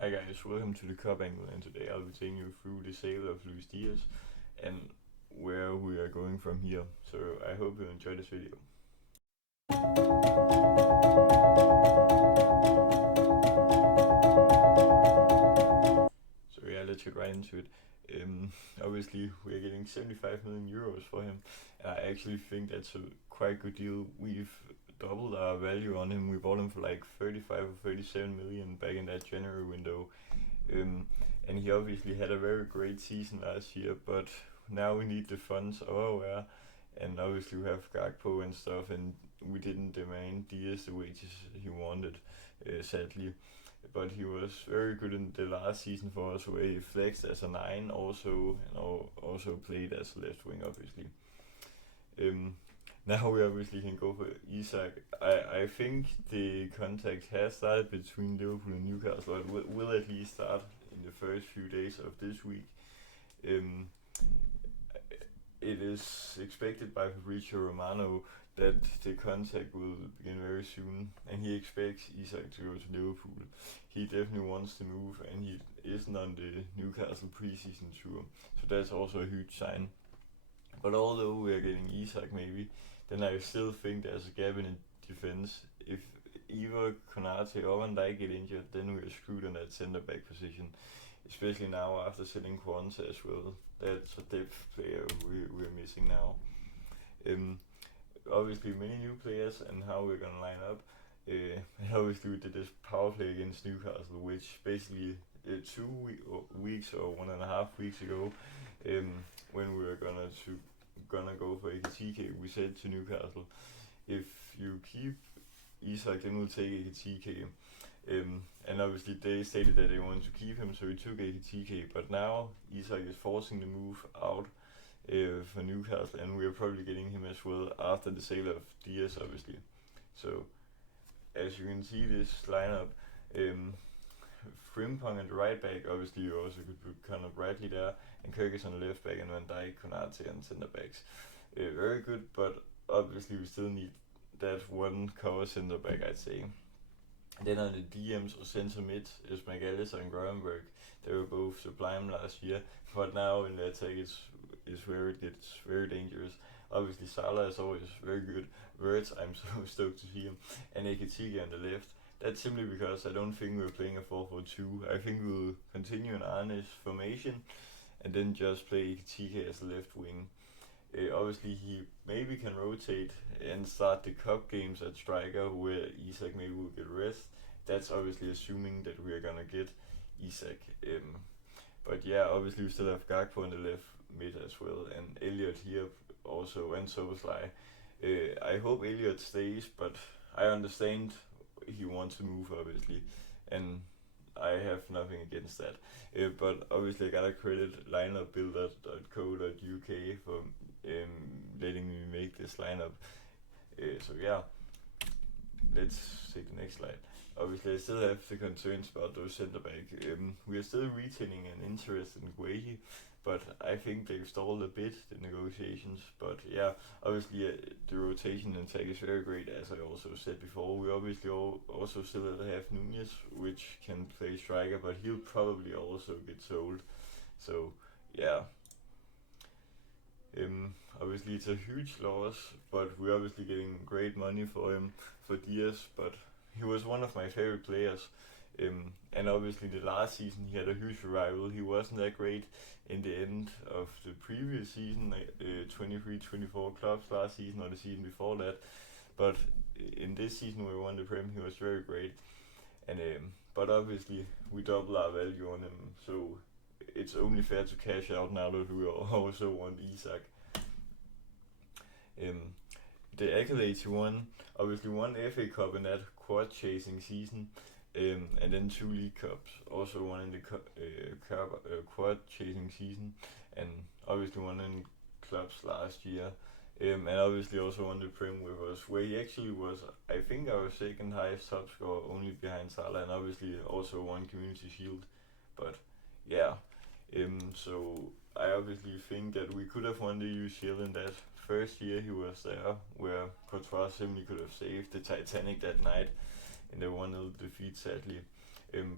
Hi guys, welcome to the Cup Angle, and today I'll be taking you through the sale of Luis Diaz and where we are going from here. So I hope you enjoy this video. So yeah, let's get right into it. Obviously, we are getting 75 million euros for him, and I actually think that's a quite good deal. We've doubled our value on him. We bought him for like 35 or 37 million back in that January window. Um, and he obviously had a very great season last year, but now we need the funds everywhere, and obviously we have Gakpo and stuff, and we didn't demand Diaz the wages he wanted, sadly. But he was very good in the last season for us, where he flexed as a nine also, and also played as a left wing, obviously. Um, Now we obviously can go for Isak. I think the contact has started between Liverpool and Newcastle. It will at least start in the first few days of this week. Um, it is expected by Fabrizio Romano that the contact will begin very soon, and he expects Isak to go to Liverpool. He definitely wants to move, and he isn't on the Newcastle preseason tour, so that's also a huge sign. But although we are getting Isak maybe, then I still think there's a gap in the defense. If either Konate or Van Dijk get injured, then we're screwed on that centre back position. Especially now after selling Quanta as well. That's a depth player we're missing now. Um, Obviously many new players and how we're gonna line up. And obviously we did this power play against Newcastle, which basically 2 weeks or 1.5 weeks ago, um, when we were gonna go for AKTK, we said to Newcastle, if you keep Isak, then we'll take AKTK. And obviously they stated that they wanted to keep him, so we took AKTK. But now Isak is forcing the move out for Newcastle, and we're probably getting him as well after the sale of Diaz, obviously. So as you can see, this lineup, um, Frimpong at the right back, obviously you also could put Conor Bradley there, and Kirk is on the left back, and Van Dijk, Konate and centre backs. Very good, but obviously we still need that one cover centre back, I'd say. Then on the DMs or centre mid is McAllister and Gravenberg. They were both sublime last year, but now in the attack it's very dangerous. Obviously Salah is always very good. Words, I'm so stoked to see him, and Ekitike on the left. That's simply because I don't think we're playing a 4-4-2. I think we'll continue in Arne's formation and then just play Ekitike as a left wing. Obviously, he maybe can rotate and start the cup games at striker, where Isak maybe will get rest. That's obviously assuming that we are gonna get Isak. But yeah, obviously we still have Gakpo in the left mid as well, and Elliot here also, and Soboslai. I hope Elliot stays, but I understand he wants to move, obviously, and I have nothing against that. But obviously I gotta credit lineupbuilder.co.uk for letting me make this lineup. So yeah, let's take the next slide. Obviously, I still have the concerns about those centre back. We are still retaining an interest in Guehi, but I think they've stalled a bit the negotiations. But yeah, obviously the rotation in attack is very great, as I also said before. We obviously also still have Nunez, which can play striker, but he'll probably also get sold. So yeah, obviously it's a huge loss, but we're obviously getting great money for him for Diaz. But he was one of my favorite players. And obviously the last season he had a huge revival. He wasn't that great in the end of the previous season, 23-24 clubs last season or the season before that. But in this season we won the Prem, he was very great. And but obviously we double our value on him, so it's only fair to cash out now that we also want Isak. Um, the accolades he won, obviously one FA Cup in that quad chasing season, and then 2 League Cups, also one in the quad chasing season, and obviously one in clubs last year. And obviously also won the Prem with us, where he actually was, I think, our second highest top scorer, only behind Salah, and obviously also won Community Shield. But yeah, so I obviously think that we could have won the UCL in that first year he was there, where Courtois simply could have saved the Titanic that night in the 1-0 defeat, sadly.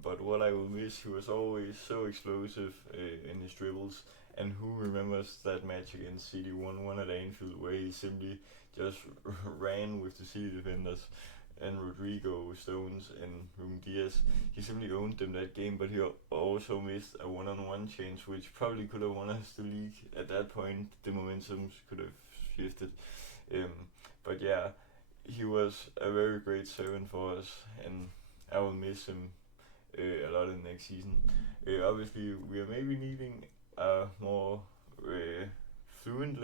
But what I will miss, he was always so explosive in his dribbles. And who remembers that match against City 1-1 at Anfield where he simply just ran with the City defenders and Rodrigo, Stones, and Luis Diaz. He simply owned them that game, but he also missed a one-on-one chance, which probably could have won us the league. At that point, the momentum could have shifted. Um, but yeah, he was a very great servant for us, and I will miss him a lot in next season. Obviously, we are maybe needing a more fluent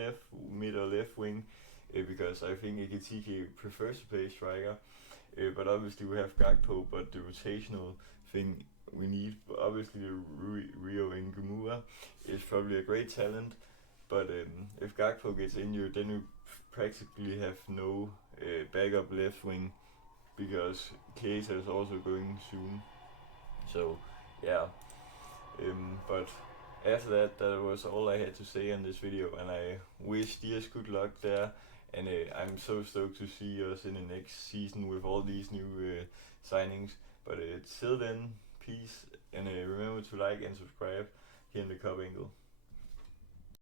mid or left wing, because I think Ekitike prefers to play striker. But obviously we have Gakpo, but the rotational thing we need, obviously Rio Ngumua is probably a great talent, but if Gakpo gets injured, then we practically have no backup left wing because Chiesa is also going soon. So yeah, but after that, that was all I had to say on this video, and I wish Diaz good luck there. And I'm so stoked to see us in the next season with all these new signings. But till then, peace, and remember to like and subscribe here in the Cup Angle.